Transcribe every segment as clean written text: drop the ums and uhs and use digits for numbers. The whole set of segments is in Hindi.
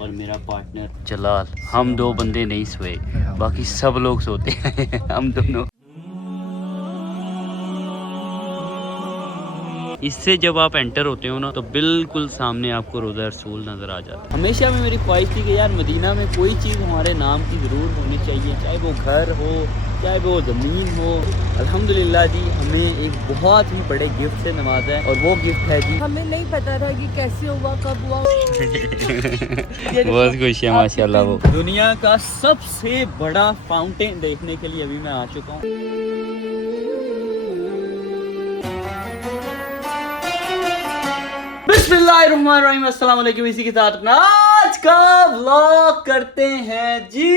और मेरा पार्टनर जलाल, हम दो बंदे नहीं सोए, बाकी सब लोग सोते हैं। हम दोनों इससे जब आप एंटर होते हो ना तो बिल्कुल सामने आपको रोज़ा रसूल नज़र आ जाता है। हमेशा में मेरी ख्वाहिश थी कि यार मदीना में कोई चीज़ हमारे नाम की ज़रूर होनी चाहिए, चाहे वो घर हो चाहे वो ज़मीन हो। अल्हम्दुलिल्लाह जी हमें एक बहुत ही बड़े गिफ्ट से नवाजा है और वो गिफ्ट है जी, हमें नहीं पता था कि कैसे हुआ कब हुआ। बहुत खुश है माशाल्लाह। वो दुनिया का सबसे बड़ा फाउंटेन देखने के लिए अभी मैं आ चुका हूँ। बिस्मिल्लाहिर्रहमानिर्रहीम, अस्सलाम वालेकुम। इसी के साथ अपना आज का व्लॉग करते हैं जी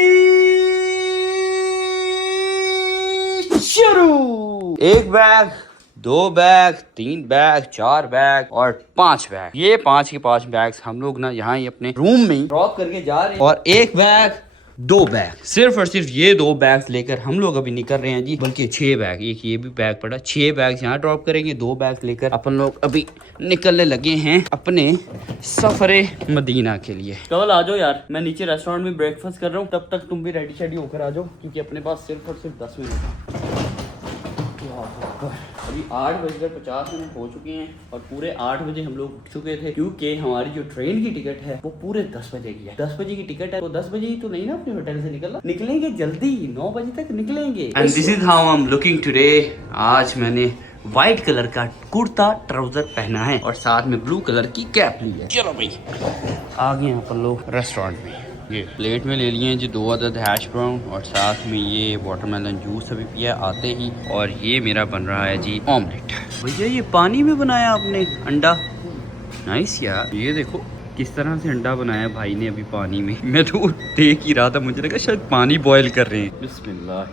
शुरू। एक बैग, दो बैग, तीन बैग, चार बैग और पांच बैग। ये पांच के पांच बैग्स हम लोग ना यहाँ ही अपने रूम में ड्रॉप करके जा रहे हैं। और एक बैग, दो बैग, सिर्फ और सिर्फ ये दो बैग्स लेकर हम लोग अभी निकल रहे हैं जी। बल्कि 6 बैग, एक ये भी बैग पड़ा, 6 बैग यहाँ ड्रॉप करेंगे, 2 बैग लेकर अपन लोग अभी निकलने लगे हैं अपने सफरे मदीना के लिए। कल आ जाओ यार, मैं नीचे रेस्टोरेंट में ब्रेकफास्ट कर रहा हूँ, तब तक तुम भी रेडी शेडी होकर आ जाओ, क्योंकि अपने पास सिर्फ और सिर्फ 10 मिनट है। अभी 8:50 हो चुके हैं और पूरे 8 बजे हम लोग उठ चुके थे, क्योंकि हमारी जो ट्रेन की टिकट है वो पूरे 10 बजे की है। 10 बजे की टिकट है तो 10 बजे ही तो नहीं ना अपने होटल से निकलना, निकलेंगे जल्दी, 9 बजे तक निकलेंगे। And this is how I am looking today. आज मैंने व्हाइट कलर का कुर्ता ट्राउजर पहना है और साथ में ब्लू कलर की कैप ली है। चलो भाई आ गए अपन लोग रेस्टोरेंट में। ये प्लेट में ले लिए हैं जी 2 अदद हैश ब्राउन और साथ में ये वाटरमेलन जूस अभी पिया आते ही। और ये मेरा बन रहा है जी ऑमलेट। भैया ये पानी में बनाया आपने अंडा? नाइस यार, ये देखो किस तरह से अंडा बनाया भाई ने अभी पानी में। मैं तो देख ही रहा था, मुझे लगा शायद पानी बॉयल कर रहे हैं। बिस्मिल्लाह।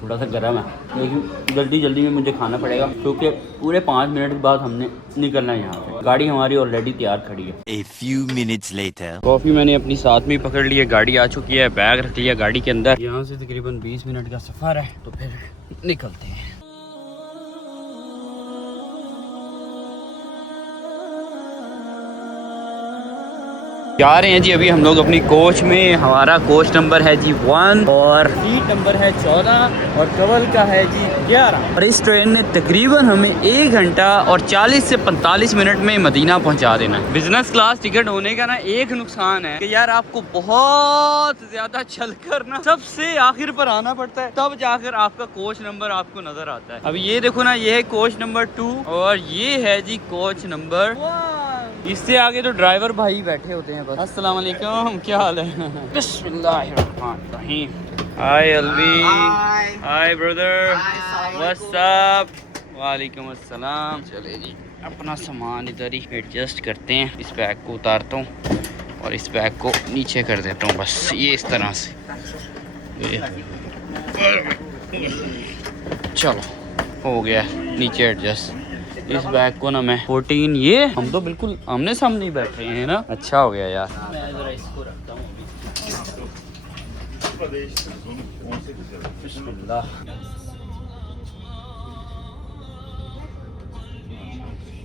थोड़ा सा गर्म है लेकिन जल्दी जल्दी में मुझे खाना पड़ेगा, क्योंकि पूरे 5 मिनट के बाद हमने निकलना है यहाँ से। गाड़ी हमारी ऑलरेडी तैयार खड़ी है। A few minutes later. Coffee मैंने अपनी साथ में ही पकड़ ली है, गाड़ी आ चुकी है, बैग रख लिया गाड़ी के अंदर। यहाँ से तकरीबन 20 मिनट का सफ़र है, तो फिर निकलते हैं। जा रहे हैं जी अभी हम लोग अपनी कोच में। हमारा कोच नंबर है जी 1 और सीट नंबर है 14 और कवल का है जी 11। और इस ट्रेन ने तकरीबन हमें 1 घंटा और 40 से 45 मिनट में मदीना पहुंचा देना है। बिजनेस क्लास टिकट होने का ना एक नुकसान है कि यार आपको बहुत ज्यादा चलकर ना सबसे आखिर पर आना पड़ता है, तब जाकर आपका कोच नंबर आपको नजर आता है। अब ये देखो ना, ये है कोच नंबर 2 और ये है जी कोच नंबर 1। इससे आगे तो ड्राइवर भाई बैठे होते हैं बस। अस्सलाम वालेकुम, क्या हाल है? बिस्मिल्लाहिर्रहमानिर्रहीम। Hi Alvi, hi brother, what's up? वालेकुम अस्सलाम। चले जी अपना सामान इधर ही एडजस्ट करते हैं। इस बैग को उतारता हूँ और इस बैग को नीचे कर देता हूँ, बस ये इस तरह से। चलो हो गया नीचे एडजस्ट। इस बैग को ना मैं 14, ये हम तो बिल्कुल आमने सामने ही बैठ रहे हैं ना, अच्छा हो गया यार। मैं जरा इसको रखता हूँ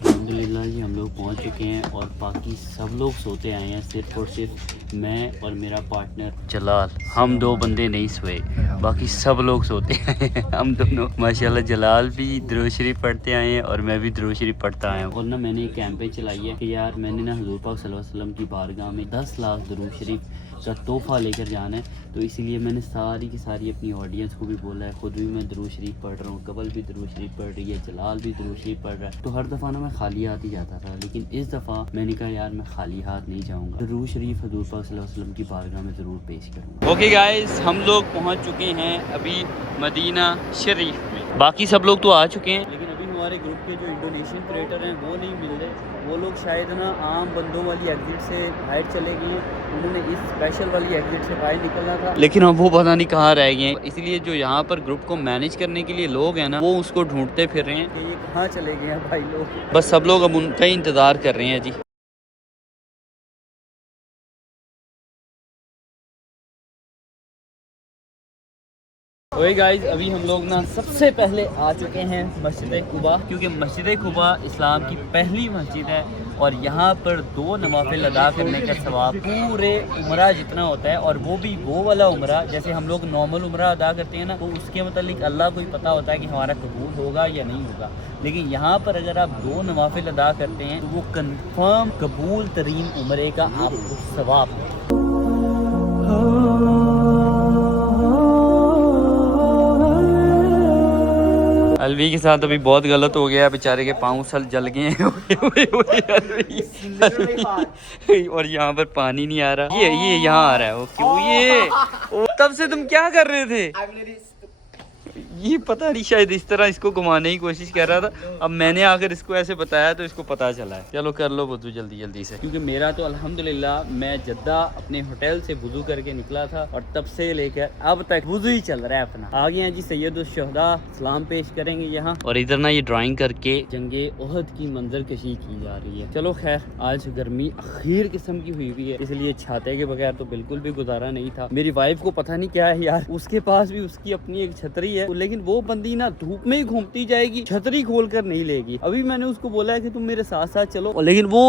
अल्हम्दुलिल्लाह जी हम लोग पहुंच चुके हैं और बाकी सब लोग सोते आए हैं, सिर्फ और सिर्फ मैं और मेरा पार्टनर जलाल, हम दो बंदे नहीं सोए, बाकी सब लोग सोते हैं। हम दोनों माशाल्लाह, जलाल भी दुरूद शरीफ पढ़ते आए हैं और मैं भी दुरूद शरीफ पढ़ता आया हूँ। और ना मैंने एक कैंपेन चलाई है कि यार मैंने ना हुज़ूर पाक सल्लल्लाहु अलैहि वसल्लम की बारगाह में 10 लाख दुरूद शरीफ का तोहफ़ा लेकर जाना है, तो इसीलिए मैंने सारी की सारी अपनी ऑडियंस को भी बोला है। खुद भी मैं दुरूद शरीफ पढ़ रहा हूँ, कबल भी दुरूद शरीफ पढ़ रही है, जलाल भी दुरूद शरीफ पढ़ रहा है। तो हर दफ़ा ना मैं खाली हाथ ही जाता था, लेकिन इस दफ़ा मैंने कहा यार मैं खाली हाथ नहीं जाऊँगा, दुरूद शरीफ हुज़ूर पाक सल्लल्लाहु अलैहि वसल्लम की बारगाह में ज़रूर पेश करूँगा। ओके गाइस, हम लोग पहुँच चुके हैं अभी मदीना शरीफ में। बाकी सब लोग तो आ चुके हैं, लेकिन अभी हमारे ग्रुप के जो इंडोनेशियन क्रिएटर हैं वो नहीं मिल रहे। वो लोग शायद ना आम बंदों वाली एग्जिट से बाहर चले गए हैं, उन्होंने इस स्पेशल वाली एग्जिट से बाहर निकलना था, लेकिन हम वो पता नहीं कहाँ रह गए हैं। इसलिए जो यहाँ पर ग्रुप को मैनेज करने के लिए लोग हैं ना, वो उसको ढूंढते फिर रहे हैं कि ये कहाँ चले गए हैं भाई लोग। बस सब लोग अब उनका ही इंतज़ार कर रहे हैं जी। ओए गाइस, अभी हम लोग ना सबसे पहले आ चुके हैं मस्जिद कुबा, क्योंकि मस्जिद कुबा इस्लाम की पहली मस्जिद है और यहाँ पर 2 नवाफिल अदा करने का सवाब पूरे उम्रा जितना होता है। और वो भी वो वाला उम्रा, जैसे हम लोग नॉर्मल उम्रा अदा करते हैं ना, तो उसके मतलब अल्लाह को ही पता होता है कि हमारा कबूल होगा या नहीं होगा। लेकिन यहाँ पर अगर आप 2 नवाफिल अदा करते हैं तो वो कंफर्म कबूल तरीन उम्रे का आपको सवाब है। अलवी के साथ अभी बहुत गलत हो गया, बेचारे के पाँव सल जल गए हैं। और यहाँ पर पानी नहीं आ रहा, ये यहाँ आ रहा है। ओके, तब से तुम क्या कर रहे थे? ये पता नहीं, शायद इस तरह इसको घुमाने की कोशिश कर रहा था। अब मैंने आकर इसको ऐसे बताया तो इसको पता चला है। चलो कर लो वुज़ू जल्दी जल्दी से, क्योंकि मेरा तो अल्हम्दुलिल्लाह मैं जद्दा अपने होटल से वुज़ू करके निकला था और तब से लेकर अब तक वुज़ू ही चल रहा है अपना। आ गए हैं जी सैयदुश्शुहदा, सलाम पेश करेंगे यहाँ। और इधर ना ये ड्राइंग करके जंगे ओहद की मंजर कशी की जा रही है। चलो खैर, आज गर्मी अखीर किस्म की हुई हुई है, इसलिए छाते के बगैर तो बिल्कुल भी गुजारा नहीं था। मेरी वाइफ को पता नहीं क्या है यार, उसके पास भी उसकी अपनी एक छतरी है, लेकिन वो बंदी ना धूप में ही घूमती जाएगी, छतरी खोल कर नहीं लेगी। अभी मैंने उसको बोला है कि तुम मेरे साथ साथ चलो, लेकिन वो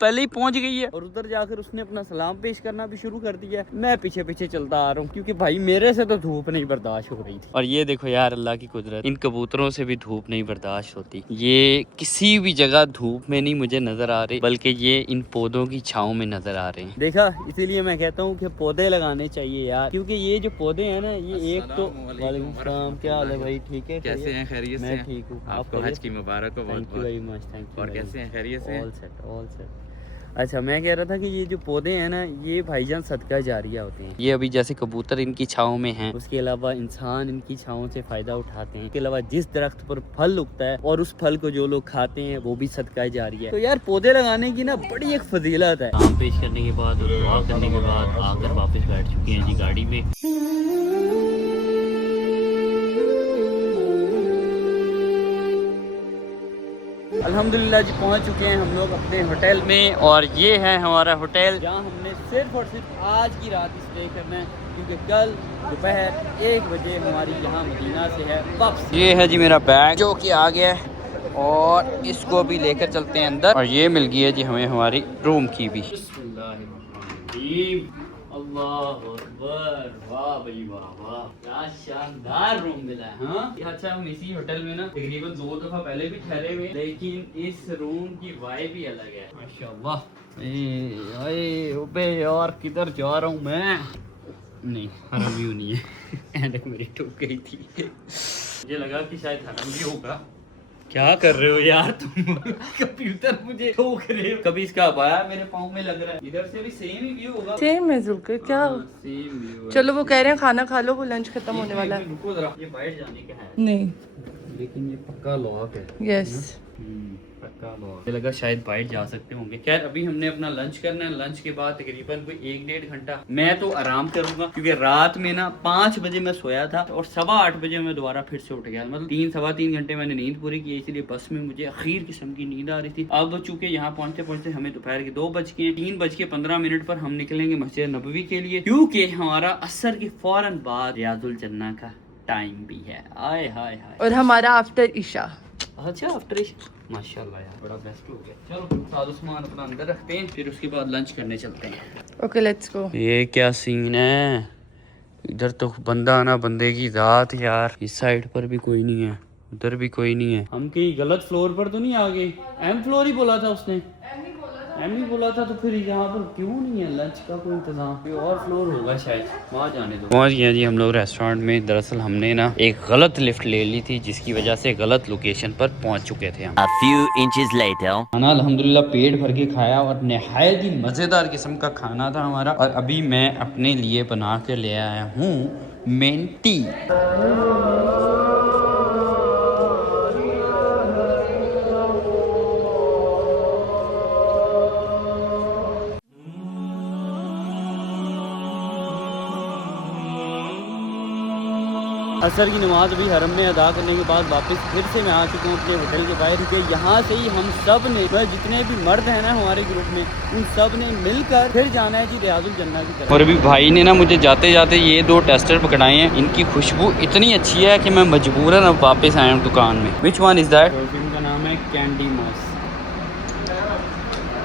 पहले ही पहुंच गई है और उधर जाकर उसने अपना सलाम पेश करना भी शुरू कर दिया है। मैं पीछे पीछे चलता आ रहा हूँ, क्योंकि भाई मेरे से तो धूप नहीं बर्दाश्त हो रही थी। और ये देखो यार, अल्लाह की कुदरत, इन कबूतरों से भी धूप नहीं बर्दाश्त होती। ये किसी भी जगह धूप में नहीं मुझे नजर आ रही, बल्कि ये इन पौधों की छाँव में नजर आ रहे हैं। देखा, इसीलिए मैं कहता हूँ कि पौधे लगाने चाहिए यार, क्योंकि ये जो पौधे हैं ना, ये एक तो वालेकुम सलाम, क्या हाल है भाई? ठीक है, कैसे हैं? खैरियत से? मैं ठीक हूँ। आपको हज की मुबारक हो। Thank you very much. Thank you. और कैसे हैं? खैरियत से? All set, all set. अच्छा, मैं कह रहा था कि ये जो पौधे हैं ना, ये भाईजान सदका जारिया होते हैं। ये अभी जैसे कबूतर इनकी छाँव में हैं, उसके अलावा इंसान इनकी छाँव से फ़ायदा उठाते हैं। इसके अलावा जिस दरख्त पर फल उगता है और उस फल को जो लोग खाते हैं वो भी सदका जारिया है। तो यार पौधे लगाने की ना बड़ी एक फजीलत है। काम पेश करने के बाद और दुआ करने के बाद आकर वापस बैठ चुके हैं जी गाड़ी में। अल्हम्दुलिल्लाह जी, पहुंच चुके हैं हम लोग अपने होटल में। और ये है हमारा होटल, जहां हमने सिर्फ और सिर्फ आज की रात स्टे करना है, क्योंकि कल दोपहर 1 बजे हमारी यहाँ मदीना से है वापस। ये है जी मेरा बैग जो कि आ गया है, और इसको भी लेकर चलते हैं अंदर। और ये मिल गई है जी हमें हमारी रूम की भी। अल्लाह अकबर, वाह भाई वाह वाह, क्या शानदार रूम मिला है। हाँ अच्छा, हम इसी होटल में ना तकरीबन 2 दफा पहले भी ठहरे हुए, लेकिन इस रूम की वाइब ही अलग है माशाल्लाह। अबे यार, किधर जा रहा हूँ मैं? नहीं, हरम भी नहीं है। एंड मेरी टूट गई थी। मुझे लगा कि शायद हरम भी होगा। क्या कर रहे हो यार तुम? कंप्यूटर मुझे ठोक रहे हो। कभी इसका अबाया मेरे पाँव में लग रहा है। इधर से भी सेम ही व्यू होगा। सेम है जुल्के, क्या सेम व्यू। चलो वो कह रहे हैं खाना खा लो, वो लंच खत्म होने वाला है। रुको जरा, ये बाहर जाने का है नहीं, लेकिन ये पक्का लॉक है। यस, पक्का लॉक। मुझे लगा शायद बाहर जा सकते होंगे। खैर, अभी हमने अपना लंच करना है। लंच के बाद तकरीबन कोई 1-1.5 घंटा मैं तो आराम करूंगा, क्योंकि रात में ना 5 बजे मैं सोया था और 8:15 बजे मैं दोबारा फिर से उठ गया। मतलब 3-3.25 घंटे मैंने नींद पूरी की, इसलिए बस में मुझे अखीर किस्म की नींद आ रही थी। अब चूंकि यहाँ पहुंचते पहुंचते हमें दोपहर के 2 बज गए, 3:15 पर हम निकलेंगे मस्जिद नबवी के लिए, क्योंकि हमारा असर के फौरन बाद रियाजुल जन्ना का टाइम भी है। आए हाय हाय। और हमारा आफ्टर ईशा। अच्छा, आफ्टर माशाल्लाह यार, बड़ा बेस्ट हो गया। चलो सारा सामान अपना अंदर रखते हैं, फिर उसके बाद लंच करने चलते हैं। Okay, let's go. ये क्या सीन है? इधर तो बंदा ना बंदे की जात यार। इस साइड पर भी कोई नहीं है, उधर भी कोई नहीं है। हम कहीं गलत फ्लोर पर तो नहीं आ गए? एम फ्लोर ही बोला था उसने। एम ही बोला था, तो फिर यहाँ पर क्यों नहीं है लंच का कोई इंतजाम? कोई और फ्लोर होगा शायद, वहाँ जाने दो। पहुँच गया जी हम लोग रेस्टोरेंट में। दरअसल हमने ना एक गलत लिफ्ट ले ली थी, जिसकी वजह से गलत लोकेशन पर पहुँच चुके थे हम। A few inches later. खाना अल्हम्दुलिल्लाह पेट भर के खाया और नहायत ही मज़ेदार किस्म का खाना था हमारा। और अभी मैं अपने लिए बना के ले आया हूँ मेंटी। असर की नमाज अभी हरम में अदा करने के बाद वापस फिर से मैं आ चुका हूँ अपने होटल के बाहर, क्योंकि यहाँ से ही हम सब ने, जितने भी मर्द हैं ना हमारे ग्रुप में, उन सब ने मिलकर फिर जाना है जी रियाजुल जन्नत की तरफ। और अभी भाई ने ना मुझे जाते जाते ये 2 टेस्टर पकड़ाए हैं, इनकी खुशबू इतनी अच्छी है कि मैं मजबूरन अब वापस आया हूँ दुकान में। Which one is that? Perfume का नाम है कैंडी मॉस।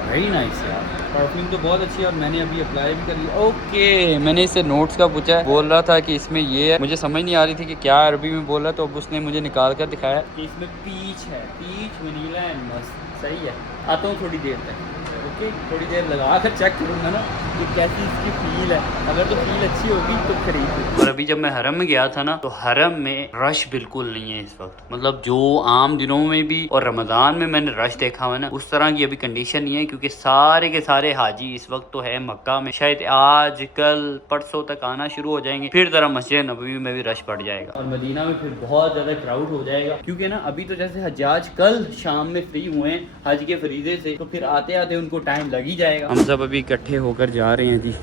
वेरी नाइस यार, परफ्यूम तो बहुत अच्छी है और मैंने अभी अप्लाई भी कर लिया। ओके, मैंने इससे नोट्स का पूछा, बोल रहा था कि इसमें ये है, मुझे समझ नहीं आ रही थी कि क्या अरबी में बोल रहा, तो अब उसने मुझे निकाल कर दिखाया कि इसमें पीच है, पीच वनीला एंड मस्त। सही है, आता हूँ थोड़ी देर तक। ओके, थोड़ी देर लगा कर चेक करूँगा ना कि कैसी इसकी फील है, अगर तो फील अच्छी होगी तो खरीद लूँ। और अभी जब मैं हरम में गया था ना, तो हरम में रश बिल्कुल नहीं है इस वक्त, मतलब जो आम दिनों में भी और रमज़ान में मैंने रश देखा हुआ ना, उस तरह की अभी कंडीशन नहीं है, क्योंकि सारे के सारे हाजी इस वक्त तो है मक्का में, शायद आज कल परसों तक आना शुरू हो जाएंगे, फिर तरह मस्जिद नबवी में भी रश पड़ जाएगा और मदीना में फिर बहुत ज़्यादा क्राउड हो जाएगा, क्योंकि ना अभी तो जैसे हज्जाज कल शाम में फ्री हुए हैं हज के फरीदे से, तो फिर आते आते उनको टाइम लग ही जाएगा। हम सब अभी इकट्ठे होकर जा रहे हैं जी।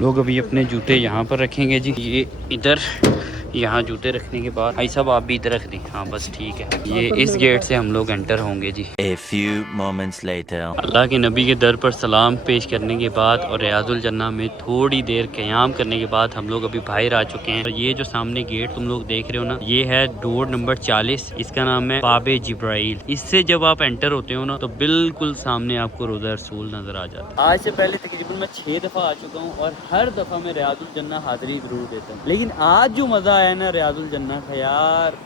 लोग अभी अपने जूते यहाँ पर रखेंगे जी, ये इधर यहाँ जूते रखने के बाद भाई साहब आप भी इधर रख दें। हाँ बस ठीक है, ये इस गेट से हम लोग एंटर होंगे जी। A few moments later. अल्लाह के नबी के दर पर सलाम पेश करने के बाद और रियाजुल जन्नत में थोड़ी देर क़याम करने के बाद हम लोग अभी बाहर आ चुके हैं। और ये जो सामने गेट तुम लोग देख रहे हो ना, ये है डोर नंबर 40, इसका नाम है बाबे जिब्राइल। इससे जब आप एंटर होते हो ना, तो बिल्कुल सामने आपको रोज़ा रसूल नजर आ जाता है। आज से पहले तकरीबन मैं 6 दफ़ा आ चुका हूँ और हर दफ़ा मैं रियाजुल जन्नत हाज़िरी ज़रूर देता हूँ, लेकिन आज जो मज़ा है ना रियाजुल जन्नत का यार,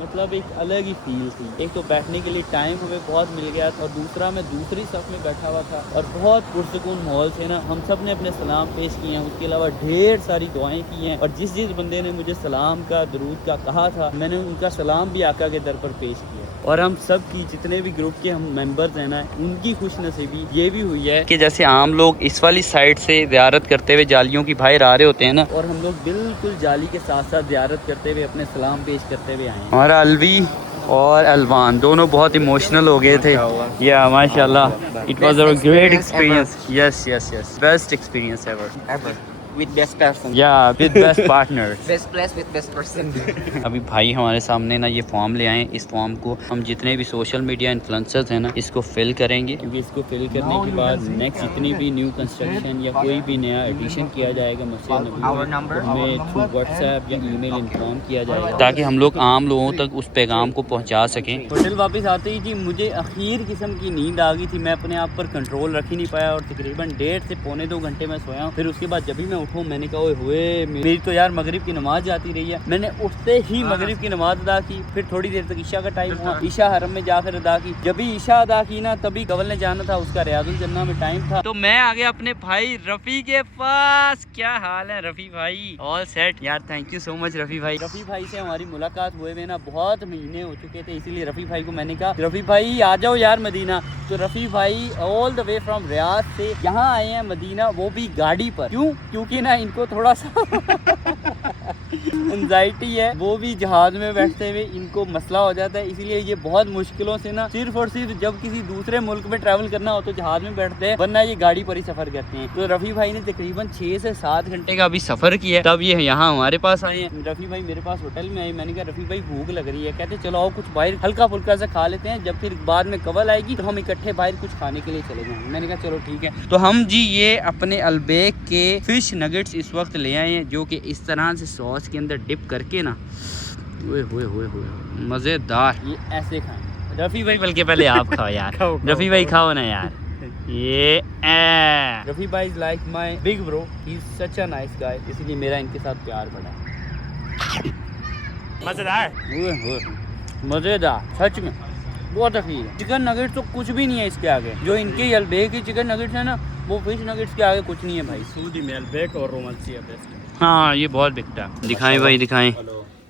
मतलब एक अलग ही फील थी। एक तो बैठने के लिए टाइम हमें बहुत मिल गया था और दूसरा मैं दूसरी सफ में बैठा हुआ था और बहुत पुरसकून माहौल से ना हम सब ने अपने सलाम पेश किए हैं। उसके अलावा ढेर सारी दुआएं की हैं और जिस जिस बंदे ने मुझे सलाम का दरूद का कहा था, मैंने उनका सलाम भी आका के दर पर पेश किया। और हम सब की जितने भी ग्रुप के हम मेंबर्स हैं ना, उनकी खुश नसीबी ये भी हुई है कि जैसे आम लोग इस वाली साइड से ज़ियारत करते हुए जालियों की बाहर आ रहे होते हैं ना, और हम लोग बिल्कुल जाली के साथ साथ ज़ियारत करते हुए अपने सलाम पेश करते हुए आए हैं। हमारा अलवी और अलवान दोनों बहुत इमोशनल हो गए थे। या माशाल्लाह, it was a great experience. Yes yes yes, best experience ever with best person. या with best partner. Best place with best person. अभी भाई हमारे सामने ना ये फॉर्म ले आए, इस फॉर्म को हम जितने भी सोशल मीडिया इन्फ्लुएंसर्स हैं ना, इसको फिल करेंगे, क्योंकि इसको फिल करने के बाद नेक्स्ट जितनी भी न्यू कंस्ट्रक्शन या कोई भी नया एडिशन किया जाएगा मस्जिद नबवी में, तो हमें थ्रू व्हाट्सएप या ईमेल इन्फॉर्म किया जाएगा, ताकि हम लोग आम लोगों तक उस पैगाम को पहुँचा सकें। होटल वापस आते ही जी मुझे अखीर किस्म की नींद आ गई थी, मैं अपने आप पर कंट्रोल रख ही नहीं पाया और तकरीबन 1.5 से पौने 2 घंटे मैं सोया हूँ। फिर उसके बाद जब भी मैं उठूँ, मैंने कहा ओए हुए, मेरी तो यार मगरिब की नमाज जाती रही है। मैंने उठते ही मगरिब की नमाज अदा की, फिर थोड़ी देर तक ईशा का टाइम हुआ, ईशा हरम में जाकर अदा की। जब भी ईशा अदा की ना, तभी कवल ने जाना था, उसका रियाजुल जन्नत में टाइम था, तो मैं आ गया अपने भाई रफ़ी के पास। क्या हाल है रफ़ी भाई? ऑल सेट यार, thank you so much Rafi भाई। रफ़ी भाई से हमारी मुलाकात हुए हुए ना बहुत महीने हो चुके थे, इसीलिए रफ़ी भाई को मैंने कहा रफ़ी भाई आ जाओ यार मदीना। तो रफ़ी भाई all the way from Riyadh से यहाँ आए हैं मदीना, वो भी गाड़ी पर। क्यों? क्योंकि ना इनको थोड़ा सा एंजाइटी है, वो भी जहाज में बैठते हुए इनको मसला हो जाता है, इसीलिए ये बहुत मुश्किलों से ना सिर्फ और सिर्फ जब किसी दूसरे मुल्क में ट्रैवल करना हो तो जहाज में बैठते हैं, वरना ये गाड़ी पर ही सफर करते हैं। तो रफ़ी भाई ने तकरीबन 6 से 7 घंटे का अभी सफर किया, तब ये यहाँ हमारे पास आए हैं। रफ़ी भाई मेरे पास होटल में आए, मैंने कहा रफ़ी भाई भूख लग रही है, कहते चलो आओ कुछ बाहर हल्का फुल्का सा खा लेते हैं, जब फिर बाद में कवल आएगी तो हम इकट्ठे बाहर कुछ खाने के लिए चले जाएंगे। मैंने कहा चलो ठीक है। तो हम जी ये अपने अलबेक के फिश नगेट्स इस वक्त ले आए हैं, जो कि इस तरह से सॉस के अंदर डिप करके ना, हुए मज़ेदार, ये ऐसे खाएं। रफ़ी भाई बल्कि पहले आप खाओ यार। रफ़ी भाई खाओ ना यार। ये रफ़ी भाई is like my big bro, he is such a nice guy, इसीलिए मेरा इनके साथ प्यार बढ़ा। मज़ेदार मज़ेदार, सच में बहुत अखीर है। चिकन नगेट्स तो कुछ भी नहीं है इसके आगे, जो इनके अलबेक की चिकन नगेट्स है ना, वो फिश नगेट्स के आगे कुछ नहीं है भाई। सऊदी में अलबेक और रोमांसी है बेस्ट। हाँ ये बहुत बिकता है। दिखाएं भाई दिखाएं।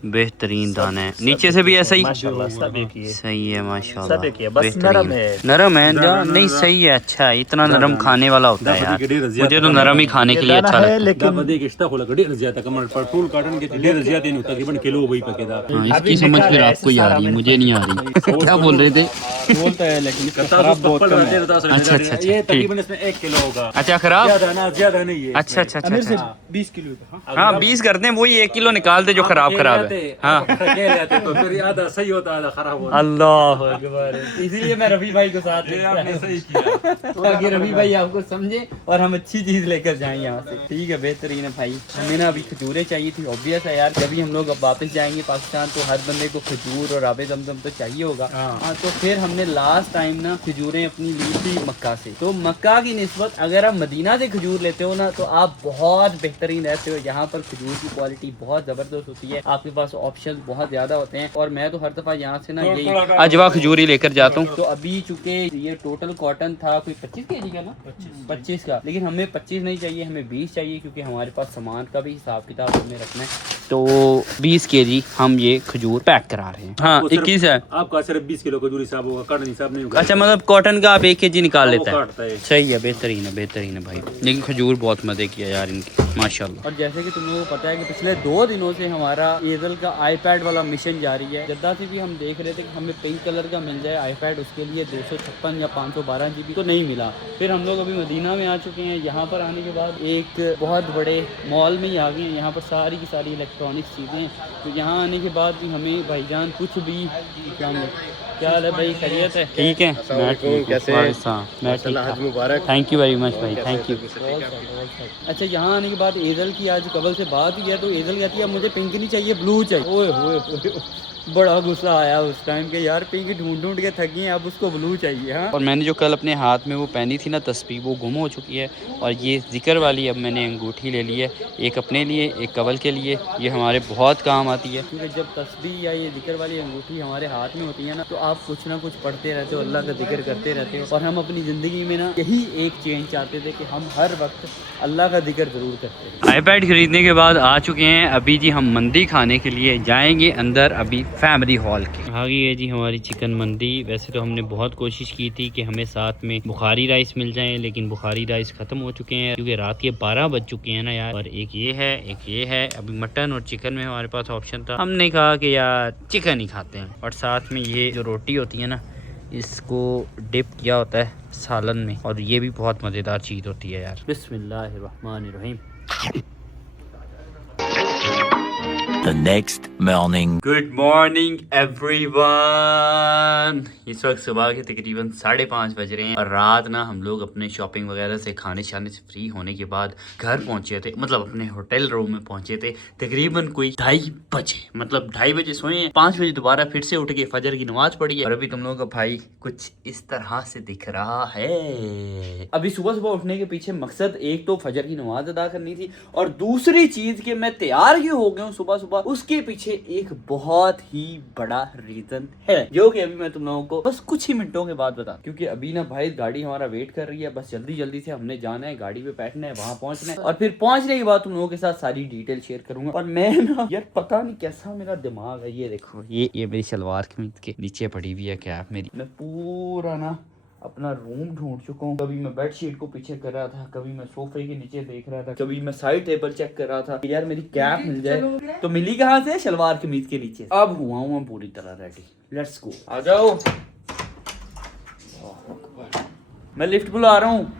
बेहतरीन दाना है, नीचे से भी ऐसा ही माशाल्लाह सब एक ही है, सही है माशाल्लाह। सब एक ही है, बस बेहतरीन। नरम है। नरम है नहीं सही है, अच्छा है, इतना नरम खाने वाला होता है यार, मुझे तो नरम ही खाने के लिए अच्छा लगता है। लेकिन हाँ, इसकी समझ फिर आपको ही आ रही है, मुझे नहीं आ रही। क्या बोल रहे थे? बोलता है लेकिन खराब बहुत कम है। अच्छा अच्छा ये अच्छा, तकरीबन इसमें 1 किलो होगा, अच्छा खराब, ज्यादा नहीं है। अच्छा अच्छा अच्छा, अच्छा। 20 किलो का। हाँ 20 करते हैं, वही 1 किलो निकाल दे जो खराब खराब है। हाँ तो फिर आधा सही होता है, आधा खराब होता है। अल्लाह अकबर, इसीलिए मैं रवि भाई को साथ ये आपने सही किया। ताकि रवि भाई आपको समझे और हम अच्छी चीज लेकर जाएं यहाँ से। ठीक है, बेहतरीन है भाई। हमें ना अभी खजूरें चाहिए थी, ऑब्वियस है यार, जब भी हम लोग अब वापस जाएंगे पाकिस्तान तो हर बंदे को खजूर और आबे जमजम तो चाहिए होगा। हाँ तो फिर हमने लास्ट टाइम ना खजूरें अपनी ली थी मक्का से, तो मक्का की निस्बत अगर आप मदीना से खजूर लेते हो ना तो आप बहुत बेहतरीन रहते हो। यहाँ पर खजूर की क्वालिटी बहुत जबरदस्त होती है, आपके पास ऑप्शन बहुत ज्यादा होते हैं, और मैं तो हर दफा यहाँ से ना यही अजवा खजूरी लेकर जाता हूँ। तो अभी चूंकि ये टोटल कॉटन था कोई 25 kg का ना, 25 का, लेकिन हमें 25 नहीं चाहिए, हमें 20 चाहिए, क्योंकि हमारे पास सामान का भी हिसाब किताब हमें रखना है। तो 20 kg हम ये खजूर पैक करा रहे हैं। हाँ 21 है आपका सिर्फ 20 किलो खजूर हिसाब होगा, कॉटन हिसाब नहीं होगा। अच्छा, मतलब कॉटन का आप 1 kg निकाल लेता काटता है, है। सही है, बेहतरीन है भाई। लेकिन खजूर बहुत मजे किया यार इनकी माशाल्लाह। और जैसे कि तुम लोगों को पता है कि पिछले 2 दिनों से हमारा ईज़ल का आईपैड वाला मिशन जारी है। जद्दा से भी हम देख रहे थे कि हमें पिंक कलर का मिल जाए आईपैड, उसके लिए 256 या 512 GB तो नहीं मिला। फिर हम लोग अभी मदीना में आ चुके हैं। यहाँ पर आने के बाद एक बहुत बड़े मॉल में ही आ गए हैं, यहाँ पर सारी की सारी इलेक्ट्रॉनिक्स चीज़ें। तो यहाँ आने के बाद भी हमें भाईजान कुछ भी क्या हाल है भाई, खैरियत है? ठीक है, मैं ठीक हूँ, मैं ठीक। थैंक यू वेरी मच भाई, थैंक यू। अच्छा, यहाँ आने के बाद एजल की आज कबल से बात हुई है, तो एजल कहती है मुझे पिंक नहीं चाहिए, ब्लू चाहिए। ओए होए बड़ा गुस्सा आया उस टाइम के, यार पिंक ढूंढ के थक गए, अब उसको ब्लू चाहिए। हाँ, और मैंने जो कल अपने हाथ में वो पहनी थी ना तस्बीह, वो गुम हो चुकी है, और ये जिक्र वाली अब मैंने अंगूठी ले ली है, एक अपने लिए एक कवल के लिए। ये हमारे बहुत काम आती है, क्योंकि जब तस्बीह या ये जिक्र वाली अंगूठी हमारे हाथ में होती है ना, तो आप कुछ ना कुछ पढ़ते रहते हो, अल्लाह का जिक्र करते रहते हो। और हम अपनी ज़िंदगी में ना यही एक चेंज चाहते थे कि हम हर वक्त अल्लाह का जिक्र ज़रूर करते हैं। आईपैड खरीदने के बाद आ चुके हैं अभी जी हम मंदी खाने के लिए, जाएंगे अंदर अभी फैमिली हॉल के। आ गई है जी हमारी चिकन मंदी। वैसे तो हमने बहुत कोशिश की थी कि हमें साथ में बुखारी राइस मिल जाए, लेकिन बुखारी राइस ख़त्म हो चुके हैं, क्योंकि रात के 12 बज चुके हैं ना यार। और एक ये है, एक ये है। अभी मटन और चिकन में हमारे पास ऑप्शन था, हमने कहा कि यार चिकन ही खाते हैं। और साथ में ये जो रोटी होती है ना, इसको डिप किया होता है सालन में, और ये भी बहुत मज़ेदार चीज़ होती है यार। बिस्मिल्लाहिर्रहमानिर्रहीम। The next morning. Good morning everyone. इस वक्त सुबह के तकरीबन 5:30 बज रहे हैं, और रात ना हम लोग अपने शॉपिंग वगैरह से खाने शाने से फ्री होने के बाद घर पहुंचे थे, मतलब अपने होटल रूम में पहुंचे थे तकरीबन कोई 2:30 बजे, मतलब 2:30 बजे सोए हैं, 5 बजे दोबारा फिर से उठ के फजर की नमाज पढ़ी है। और अभी तुम लोगों का भाई कुछ इस तरह से दिख रहा है। अभी सुबह सुबह उठने के पीछे मकसद एक तो फजर की नमाज अदा करनी थी, और दूसरी चीज कि मैं तैयार क्यों हो गया हूँ सुबह सुबह, उसके पीछे एक बहुत ही बड़ा रीजन है, जो कि अभी मैं तुम लोगों को बस कुछ ही मिनटों के बाद बता। क्योंकि अभी ना भाई गाड़ी हमारा वेट कर रही है, बस जल्दी जल्दी से हमने जाना है, गाड़ी पे बैठना है, वहां पहुंचना है, और फिर पहुंचने के बाद तुम लोगों के साथ सारी डिटेल शेयर करूंगा। और मैं ना यार पता नहीं कैसा मेरा दिमाग है, ये देखो ये मेरी सलवार कमीज के नीचे पड़ी हुई है कैप मेरी। मैं पूरा ना अपना रूम ढूंढ चुका हूँ। कभी मैं बेडशीट को पीछे कर रहा था, कभी मैं सोफे के नीचे देख रहा था, कभी मैं साइड टेबल चेक कर रहा था यार मेरी कैप मिल जाए। तो मिली कहाँ से? शलवार कमीज के नीचे। अब हुआ हूँ मैं पूरी तरह रेडी, लेट्स गो। आ जाओ, मैं लिफ्ट बुला रहा हूँ।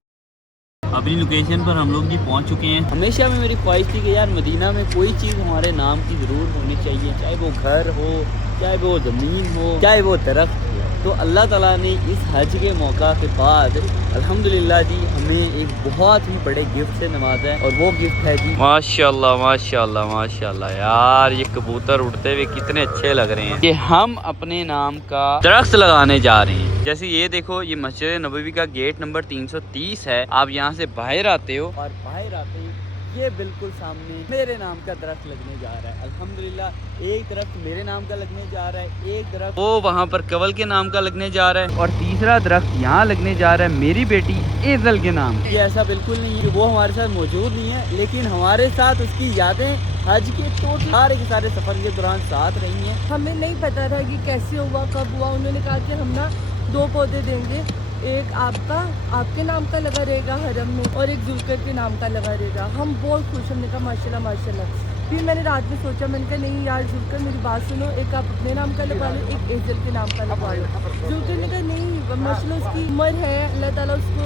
अपनी लोकेशन पर हम लोग भी पहुंच चुके हैं। हमेशा में मेरी ख्वाहिश थी कि यार मदीना में कोई चीज़ हमारे नाम की ज़रूर होनी चाहिए, चाहे वो घर हो, चाहे वो ज़मीन हो, चाहे वो दरख्त हो। तो अल्लाह ताला ने इस हज के मौका के बाद अल्हम्दुलिल्लाह जी हमें एक बहुत ही बड़े गिफ्ट से नवाजा है, और वो गिफ्ट है जी माशाल्लाह माशाल्लाह माशाल्लाह। यार ये कबूतर उड़ते हुए कितने अच्छे लग रहे हैं। कि हम अपने नाम का दरख्त लगाने जा रहे हैं। जैसे ये देखो, ये मस्जिद नबवी का गेट नंबर 330 है। आप यहाँ से बाहर आते हो, और बाहर आते ही ये बिल्कुल सामने मेरे नाम का दरख्त लगने जा रहा है। अल्हम्दुलिल्लाह एक दरख्त मेरे नाम का लगने जा रहा है, एक दरख्त वो वहाँ पर कवल के नाम का लगने जा रहा है और तीसरा दरख्त यहाँ लगने जा रहा है मेरी बेटी एजल के नाम। ये ऐसा बिल्कुल नहीं है, वो हमारे साथ मौजूद नहीं है, लेकिन हमारे साथ उसकी यादें हज के सारे के सारे सफर के दौरान साथ रही हैं। हमें नहीं पता था कि कैसे हुआ, कब हुआ। उन्होंने कहा कि हम ना 2 पौधे देंगे, एक आपका, आपके नाम का लगा रहेगा हरम में, और एक जुल्कर के नाम का लगा रहेगा। हम बहुत खुश, हमने कहा माशाल्लाह माशाल्लाह। फिर मैंने रात में सोचा, मैंने कहा नहीं यार जुल्कर मेरी बात सुनो, एक आप अपने नाम का लगवा लो, एक एजल के नाम का लगवा लो। जुल्कर ने कहा नहीं माशाल्लाह उसकी उम्र है, अल्लाह ताला उसको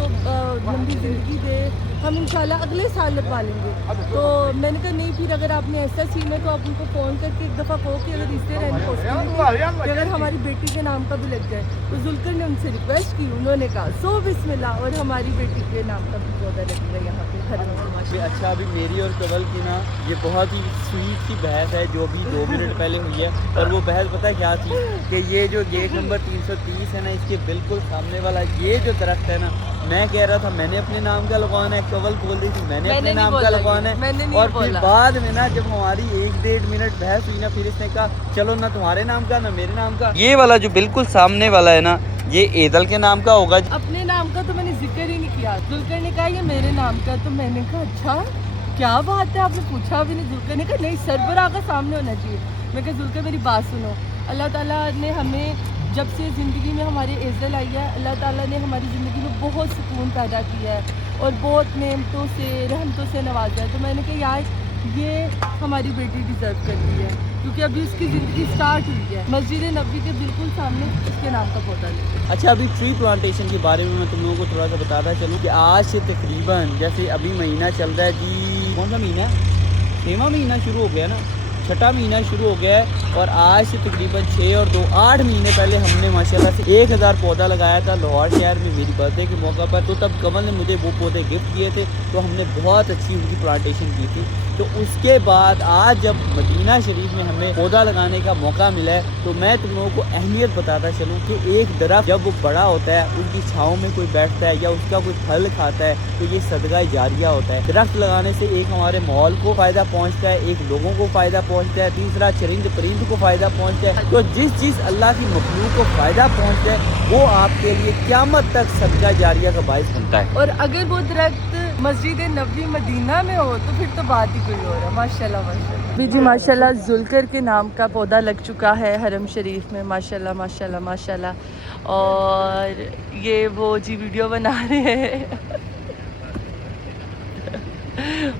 लंबी ज़िंदगी दे, हम इंशाल्लाह अगले साल लगवा लेंगे। तो मैंने कहा नहीं, फिर अगर आपने ऐसा सीन है तो आप उनको फ़ोन करके एक दफ़ा कहो कि अगर रिश्ते रहने कि अगर हमारी बेटी के नाम का भी लग जाए। तो जुल्कर ने उनसे रिक्वेस्ट की, उन्होंने कहा सो बिस्मिल्लाह, और हमारी बेटी के नाम का भी पौधा लगेगा यहाँ पे हरम में। अच्छा, अभी मेरी और कवल की ना ये बहुत ही स्वीट सी बहस है जो भी 2 मिनट पहले हुई है। और वो बहस पता है क्या थी कि ये जो गेट नंबर 330 है ना, इसके बिल्कुल सामने वाला ये जो दरख्त है ना, मैं कह रहा था मैंने अपने नाम का लगवाना है, कवल बोल रही थी मैंने अपने नाम का लगवाना है। और फिर बाद में ना जब हमारी 1-1.5 मिनट बहस हुई ना, फिर इसने कहा चलो ना तुम्हारे नाम का ना मेरे नाम का। ये वाला जो बिल्कुल सामने वाला है ना, ये एदल के नाम का होगा। अपने नाम का तो मैंने जिक्र ही नहीं किया। जुल्कर ने कहा ये मेरे नाम का, तो मैंने कहा अच्छा क्या बात है, आपने पूछा भी नहीं। जुल्कर ने कहा नहीं सरबराह का सामने होना चाहिए। मैं कहा जुल्कर मेरी बात सुनो, अल्लाह ताला ने हमें जब से ज़िंदगी में हमारे एजल आई है, अल्लाह ताला ने हमारी ज़िंदगी में बहुत सुकून पैदा किया है और बहुत नेमतों से रहमतों से नवाजा है। तो मैंने कहा यार ये हमारी बेटी डिज़र्व करती है, क्योंकि अभी उसकी ज़िंदगी स्टार्ट हुई है। मस्जिद नबी के बिल्कुल सामने उसके नाम का पौधा लेंगे। अच्छा, अभी ट्री प्लांटेशन के बारे में मैं तुम लोगों को थोड़ा सा बताता चलूँ कि आज से तकरीबन जैसे अभी महीना चल रहा है जी, कौन सा महीना, 6वां महीना शुरू हो गया ना, 6ठा महीना शुरू हो गया है। और आज से तकरीबन 6 और 2 8 महीने पहले हमने माशाल्लाह से 1000 पौधा लगाया था लाहौर शहर में मेरी बर्थडे के मौका पर। तो तब कमल ने मुझे वो पौधे गिफ्ट किए थे, तो हमने बहुत अच्छी उनकी प्लांटेशन की थी। तो उसके बाद आज जब मदीना शरीफ में हमें पौधा लगाने का मौका मिला है, तो मैं तुम लोगों को अहमियत बताता चलूँ कि एक दरख्त जब वो बड़ा होता है, उनकी छाँव में कोई बैठता है या उसका कोई फल खाता है, तो ये सदका जारिया होता है। दरख्त लगाने से एक हमारे माहौल को फ़ायदा पहुँचता है, एक लोगों को फ़ायदा पहुँचता है, तीसरा चरिंद परिंद को फ़ायदा पहुँचता है। तो जिस चीज़ अल्लाह की मखलूक को फ़ायदा पहुँचता है वो आपके लिए क़यामत तक सदका जारिया का बाइस बनता है। और अगर वो दरख्त मस्जिद नबी मदीना में हो तो फिर तो बात ही कोई और है। माशाल्लाह माशाल्लाह जी, माशाल्लाह जुल्कर के नाम का पौधा लग चुका है हरम शरीफ में। माशाल्लाह माशाल्लाह माशाल्लाह। और ये वो जी वीडियो बना रहे हैं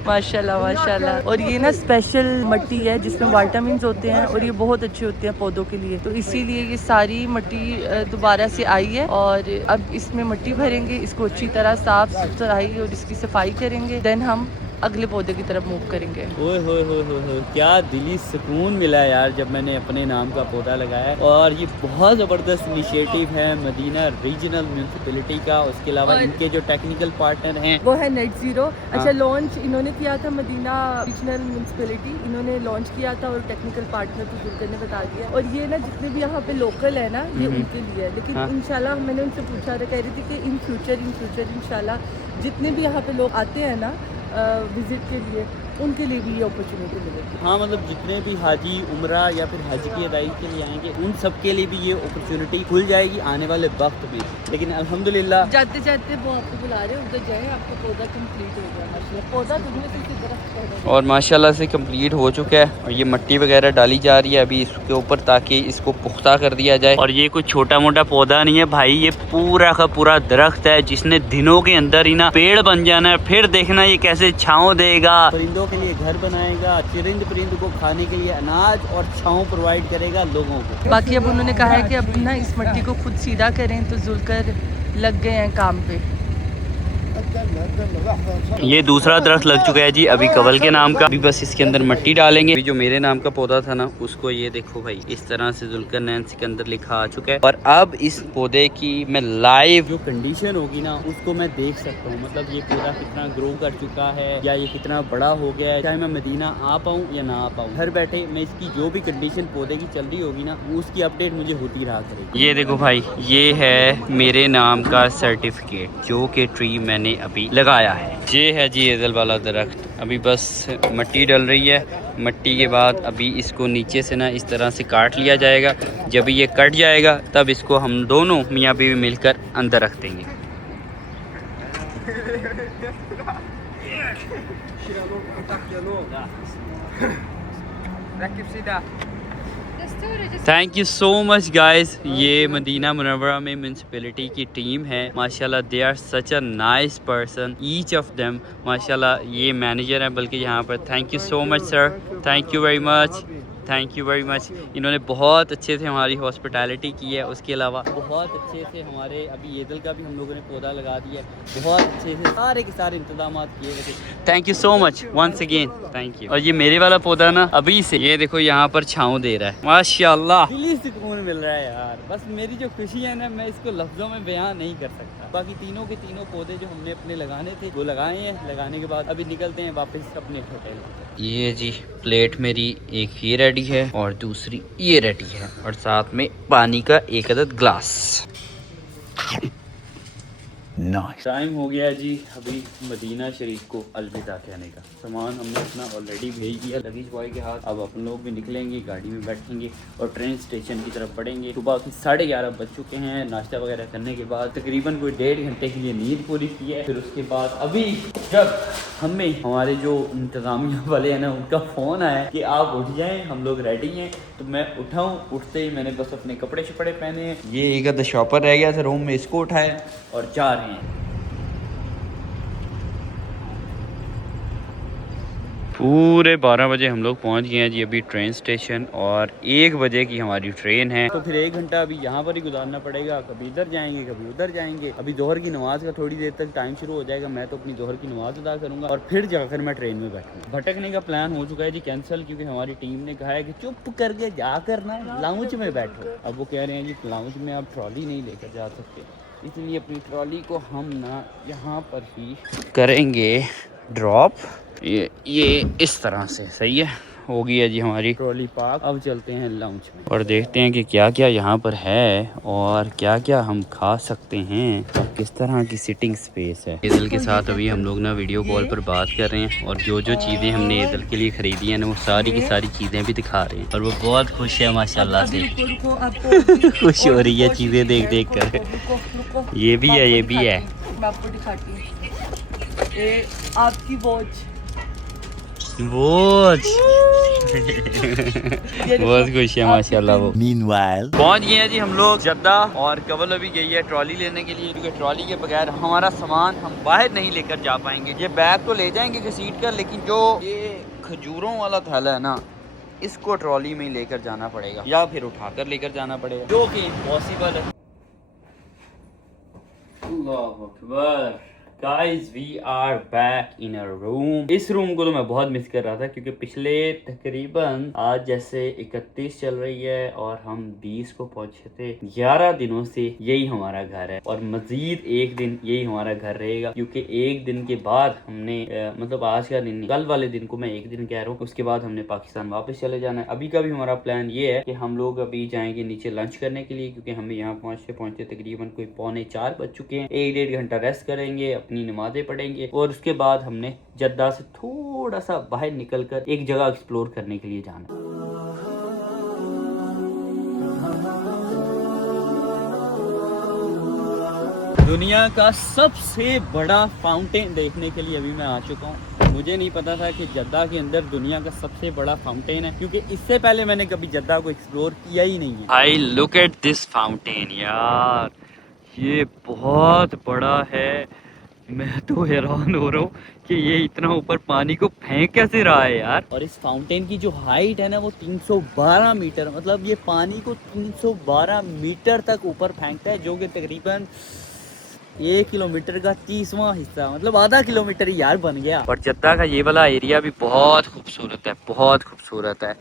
माशाल्लाह माशाल्लाह। और ये ना स्पेशल मिट्टी है जिसमें विटामिन्स होते हैं और ये बहुत अच्छे होते हैं पौधों के लिए, तो इसीलिए ये सारी मिट्टी दोबारा से आई है। और अब इसमें मिट्टी भरेंगे, इसको अच्छी तरह साफ सुथराई और इसकी सफाई करेंगे, देन हम अगले पौधे की तरफ मूव करेंगे। ओए होए होए होए होए, क्या दिली सुकून मिला यार जब मैंने अपने नाम का पौधा लगाया। और ये बहुत ज़बरदस्त इनिशिएटिव है मदीना रीजनल म्यूनसिपैलिटी का। उसके अलावा इनके जो टेक्निकल पार्टनर हैं वो है नेट ज़ीरो। अच्छा, लॉन्च इन्होंने किया था, मदीना रीजनल म्यूनसिपैलिटी इन्होंने लॉन्च किया था और टेक्निकल पार्टनर तो जुल्कर ने बता दिया। और ये ना जितने भी यहाँ पे लोकल है ना, ये उनके लिए है। लेकिन इंशाल्लाह मैंने उनसे पूछा था, कह रही थी कि इन फ्यूचर इंशाल्लाह जितने भी यहाँ पे लोग आते हैं ना विज़िट के लिए, उनके लिए भी ये अपॉर्चुनिटी मिलेगी। हाँ, मतलब जितने भी हाजी उम्रा या फिर हज की अदायगी के लिए आएंगे उन सब के लिए भी ये अपॉर्चुनिटी खुल जाएगी आने वाले वक्त में। लेकिन अल्हम्दुलिल्लाह जाते जाते वो आपको बुला रहे हैं, उधर जाए, आपका पौधा कंप्लीट हो गया माशाल्लाह। पौधा दुनिया से इसी तरह और माशाल्लाह से कंप्लीट हो चुका है। और ये मिट्टी वगैरह डाली जा रही है अभी इसके ऊपर, ताकि इसको पुख्ता कर दिया जाए। और ये कोई छोटा मोटा पौधा नहीं है भाई, ये पूरा का पूरा दरख्त है जिसने दिनों के अंदर ही ना पेड़ बन जाना है। फिर देखना ये कैसे छाँव देगा, परिंदों के लिए घर बनाएगा, चरिंद परिंद को खाने के लिए अनाज और छाँव प्रोवाइड करेगा लोगों को। बाकी अब उन्होंने कहा है कि अब ना इस मिट्टी को खुद सीधा करें, तो जुल्कर लग गए हैं काम पे। ये दूसरा दरख्त लग चुका है जी अभी कवल के नाम का। अभी बस इसके अंदर मिट्टी डालेंगे। अभी जो मेरे नाम का पौधा था ना, उसको ये देखो भाई इस तरह से जुल्करनैन के अंदर लिखा आ चुका है। और अब इस पौधे की मैं लाइव जो कंडीशन होगी ना उसको मैं देख सकता हूँ, मतलब ये पौधा कितना ग्रो कर चुका है या ये कितना बड़ा हो गया है। चाहे मैं मदीना आ पाऊँ या ना आ पाऊँ, घर बैठे मैं इसकी जो भी कंडीशन पौधे की चल रही होगी ना उसकी अपडेट मुझे होती रहा करेगी। ये देखो भाई, ये है मेरे नाम का सर्टिफिकेट जो कि ट्री मैंने अभी लगाया है। ये है जी एदल वाला दरख्त, अभी बस मिट्टी डल रही है। मिट्टी के बाद अभी इसको नीचे से ना इस तरह से काट लिया जाएगा। जब ये कट जाएगा तब इसको हम दोनों मियाँ बीवी मिलकर अंदर रख देंगे। Thank you so much guys. ये मदीना मुनव्वरा में म्यूनसिपैलिटी की टीम है माशाल्लाह। They are such a nice person each of them माशाल्लाह। ये मैनेजर है बल्कि यहाँ पर। Thank you so much sir, thank you very much, thank you very much. इन्होंने बहुत अच्छे से हमारी हॉस्पिटैलिटी की है। उसके अलावा बहुत अच्छे से हमारे अभी ईदल का भी हम लोगों ने पौधा लगा दिया है। बहुत अच्छे से सारे के सारे इंतजाम किए हुए। Thank you so much once again, thank you. और ये मेरे वाला पौधा ना अभी से ये देखो यहाँ पर छाँव दे रहा है माशाल्लाह। दिली सुकून मिल रहा है यार। बस मेरी जो खुशी है ना मैं इसको लफ्ज़ों में बयान नहीं कर सकता। बाकी तीनों के तीनों पौधे जो हमने अपने लगाने थे वो लगाए हैं। लगाने के बाद अभी निकलते हैं वापस अपने होटल। ये जी प्लेट मेरी एक ये रेडी है और दूसरी ये रेडी है और साथ में पानी का एक अदद ग्लास। Nice. टाइम हो गया जी अभी मदीना शरीफ को अलविदा कहने का। सामान हमने अपना ऑलरेडी भेज दिया लगेज बॉय के हाथ। अब अपन लोग भी निकलेंगे, गाड़ी में बैठेंगे और ट्रेन स्टेशन की तरफ बढ़ेंगे। सुबह की 11:30 बज चुके हैं। नाश्ता वगैरह करने के बाद तकरीबन कोई 1.5 घंटे के लिए नींद पूरी की है। फिर उसके बाद अभी जब हमें हमारे जो इंतजामिया वाले हैं ना उनका फ़ोन आया कि आप उठ जाएँ, हम लोग रेडी हैं, तो मैं उठाऊँ। उठते ही मैंने बस अपने कपड़े शपड़े पहने हैं। ये एक आधा शॉपर रह गया था रूम में, इसको उठाया और जा रहे हैं। पूरे 12 बजे हम लोग पहुंच गए हैं जी अभी ट्रेन स्टेशन और 1 बजे की हमारी ट्रेन है। तो फिर 1 घंटा अभी यहाँ पर ही गुजारना पड़ेगा। कभी इधर जाएंगे कभी उधर जाएंगे। अभी जोहर की नमाज का थोड़ी देर तक टाइम शुरू हो जाएगा। मैं तो अपनी जोहर की नमाज अदा करूँगा और फिर जाकर मैं ट्रेन में बैठूँगा। भटकने का प्लान हो चुका है जी कैंसिल, क्योंकि हमारी टीम ने कहा है कि चुप करके जाकर ना लाउंज में बैठो। अब वो कह रहे हैं जी लाउंज में आप ट्रॉली नहीं लेकर जा सकते, इसलिए अपनी ट्रॉली को हम ना यहाँ पर ही करेंगे ड्रॉप। ये इस तरह से सही है। हो गई है जी हमारी ट्रॉली पार्क। अब चलते हैं लाउंज में और देखते हैं कि क्या क्या यहाँ पर है और क्या क्या हम खा सकते हैं और किस तरह की सिटिंग स्पेस है। ईदल के साथ अभी हम लोग ना वीडियो कॉल पर बात कर रहे हैं और जो जो चीज़ें हमने ईदल के लिए खरीदी हैं ना वो सारी की सारी चीज़ें भी दिखा रहे हैं और वो बहुत खुश है माशाल्लाह से। खुश हो रही है चीज़ें देख देख कर। ये भी है, ये भी है। मैं आपको दिखाती हूँ। ये आपकी वॉच बहुत खुश है माशाल्लाह वो। Meanwhile, पहुंच गए हैं जी हम लोग जद्दा और कवल अभी गई है ट्रॉली लेने के लिए, क्योंकि ट्रॉली के बगैर हमारा सामान हम बाहर नहीं लेकर जा पाएंगे। ये बैग तो ले जाएंगे घसीट कर, लेकिन जो ये खजूरों वाला थैला है ना इसको ट्रॉली में ही लेकर जाना पड़ेगा या फिर उठाकर लेकर जाना पड़ेगा, जो कि इम्पॉसिबल है। अल्लाह अकबर। Guys, we are back in a room। इस रूम को तो मैं बहुत मिस कर रहा था, क्योंकि पिछले तकरीबन आज जैसे 31 चल रही है और हम 20 को पहुंचे थे। 11 दिनों से यही हमारा घर है और मजीद एक दिन यही हमारा घर रहेगा, क्योंकि एक दिन के बाद हमने मतलब आज का दिन, कल वाले दिन को मैं एक दिन कह रहा हूँ, उसके बाद हमने पाकिस्तान वापस चले जाना है। अभी का भी हमारा प्लान ये है कि हम लोग अभी जाएंगे नीचे लंच करने के लिए, क्योंकि हमें यहाँ पहुँचते पहुँचते तकरीबन कोई 3:45 बज चुके हैं। 1-1.5 घंटा रेस्ट करेंगे, अपनी नमाजें पढ़ेंगे और उसके बाद हमने जद्दा से थोड़ा सा बाहर निकलकर एक जगह एक्सप्लोर करने के लिए जाना है। दुनिया का सबसे बड़ा फाउंटेन देखने के लिए अभी मैं आ चुका हूँ। मुझे नहीं पता था कि जद्दा के अंदर दुनिया का सबसे बड़ा फाउंटेन है, क्योंकि इससे पहले मैंने कभी जद्दा को एक्सप्लोर किया ही नहीं है। I look at this fountain यार, ये बहुत बड़ा है। मैं तो हैरान हो रहा हूँ कि ये इतना ऊपर पानी को फेंक कैसे रहा है यार। और इस फाउंटेन की जो हाइट है ना वो 312 मीटर, मतलब ये पानी को 312 मीटर तक ऊपर फेंकता है, जो कि तकरीबन 1 किलोमीटर का 30वां हिस्सा, मतलब आधा किलोमीटर ही यार बन गया। और जद्दा का ये वाला एरिया भी बहुत खूबसूरत है, बहुत खूबसूरत है।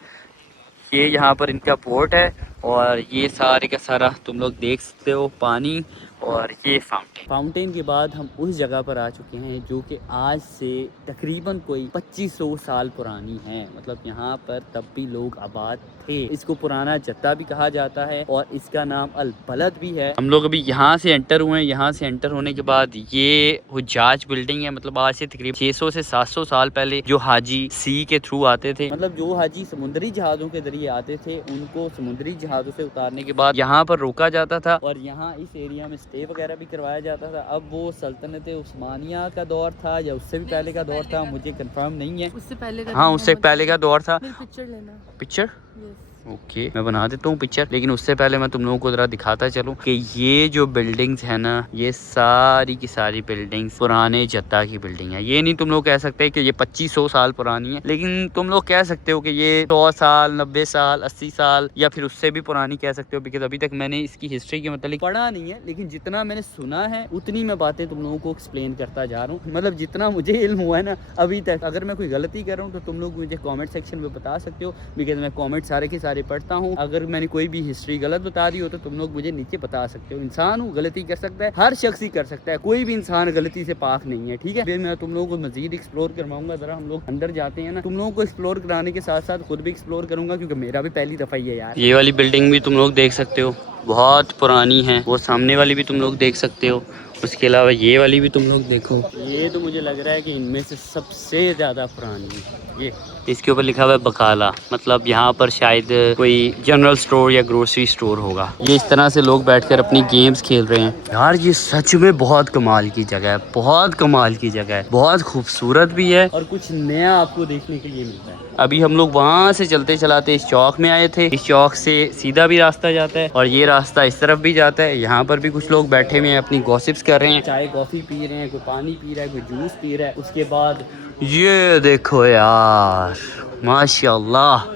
ये यहाँ पर इनका पोर्ट है और ये सारे का सारा तुम लोग देख सकते हो पानी, और ये फाउंटेन के बाद हम उस जगह पर आ चुके हैं जो कि आज से तकरीबन कोई 2500 साल पुरानी है। मतलब यहाँ पर तब भी लोग आबाद थे। इसको पुराना जत्ता भी कहा जाता है और इसका नाम अल बलद भी है। हम लोग अभी यहाँ से एंटर हुए हैं। यहाँ से एंटर होने के बाद ये हुज्जाज बिल्डिंग है। मतलब आज से तकरीबन 600 से 700 साल पहले जो हाजी सी के थ्रू आते थे, मतलब जो हाजी समुद्री जहाज़ों के जरिए आते थे, उनको समुद्री जहाज़ों से उतारने के बाद यहाँ पर रोका जाता था और यहाँ इस एरिया में स्टे वगैरह भी करवाया जाता था। अब वो सल्तनत उस्मानिया का दौर था या उससे भी पहले का दौर था, मुझे कंफर्म नहीं है। उससे पहले का हाँ, उससे पहले का दौर था। पिक्चर लेना। Picture yes. ओके, मैं बना देता हूँ पिक्चर, लेकिन उससे पहले मैं तुम लोगों को जरा दिखाता चलूँ कि ये जो बिल्डिंग्स है ना, ये सारी की सारी बिल्डिंग्स पुराने जद्दा की बिल्डिंग है। ये नहीं तुम लोग कह सकते कि ये 2500 साल पुरानी है, लेकिन तुम लोग कह सकते हो कि ये 100 साल, 90 साल, 80 साल या फिर उससे भी पुरानी कह सकते हो। बिकॉज अभी तक मैंने इसकी हिस्ट्री के मतलब पढ़ा नहीं है, लेकिन जितना मैंने सुना है उतनी मैं बातें तुम लोगों को एक्सप्लेन करता जा रहा हूँ। मतलब जितना मुझे इल्म हुआ है ना अभी तक। अगर मैं कोई गलती कर रहा हूँ तो तुम लोग मुझे कॉमेंट सेक्शन में बता सकते हो, बिकॉज मैं कॉमेंट सारे के सारे पढ़ता हूँ। अगर मैंने कोई भी हिस्ट्री गलत बता दी हो तो तुम लोग मुझे नीचे बता सकते हो। इंसान हूँ, गलती कर सकता है, हर शख्स ही कर सकता है, कोई भी इंसान गलती से पाक नहीं है, ठीक है। फिर मैं तुम लोगों को मजीद एक्सप्लोर करवाऊंगा। जरा हम लोग अंदर जाते हैं ना, तुम लोगों को एक्सप्लोर कराने के साथ साथ खुद भी एक्सप्लोर करूंगा, क्योंकि मेरा भी पहली दफ़ा ही है यार। ये वाली बिल्डिंग भी तुम लोग देख सकते हो, बहुत पुरानी है। वो सामने वाली भी तुम लोग देख सकते हो। उसके अलावा ये वाली भी तुम लोग देखो। ये तो मुझे लग रहा है कि इनमें से सबसे ज़्यादा पुरानी है ये। इसके ऊपर लिखा हुआ है बकाला, मतलब यहाँ पर शायद कोई जनरल स्टोर या ग्रोसरी स्टोर होगा। ये इस तरह से लोग बैठकर अपनी गेम्स खेल रहे हैं। यार ये सच में बहुत कमाल की जगह है, बहुत कमाल की जगह है, बहुत खूबसूरत भी है और कुछ नया आपको देखने के लिए मिलता है। अभी हम लोग वहाँ से चलते चलाते इस चौक में आए थे। इस चौक से सीधा भी रास्ता जाता है और ये रास्ता इस तरफ भी जाता है। यहाँ पर भी कुछ लोग बैठे हुए हैं, अपनी गॉसिप्स कर रहे हैं, चाय कॉफ़ी पी रहे हैं, कोई पानी पी रहा है, कोई जूस पी रहा है। उसके बाद ये देखो यार, माशाल्लाह,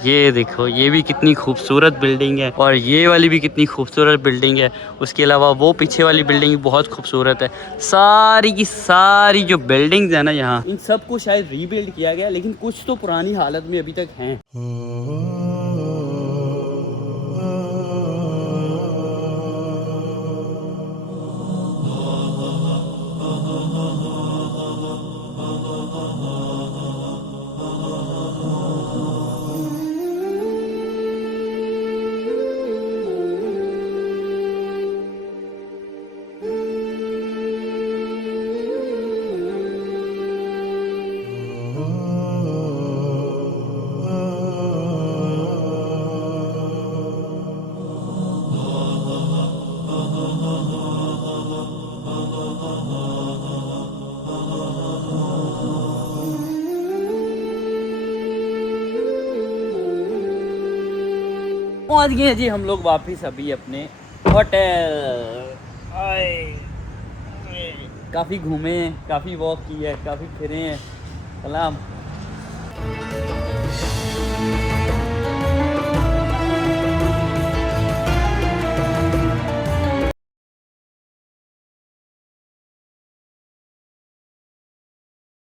ये देखो, ये भी कितनी खूबसूरत बिल्डिंग है और ये वाली भी कितनी खूबसूरत बिल्डिंग है। उसके अलावा वो पीछे वाली बिल्डिंग भी बहुत खूबसूरत है। सारी की सारी जो बिल्डिंग्स है ना यहाँ, इन सब को शायद रीबिल्ड किया गया, लेकिन कुछ तो पुरानी हालत में अभी तक हैं। पहुंच गए जी हम लोग वापस अभी अपने होटल। काफ़ी घूमे, काफ़ी वॉक की है, काफ़ी फिरे हैं। सलाम।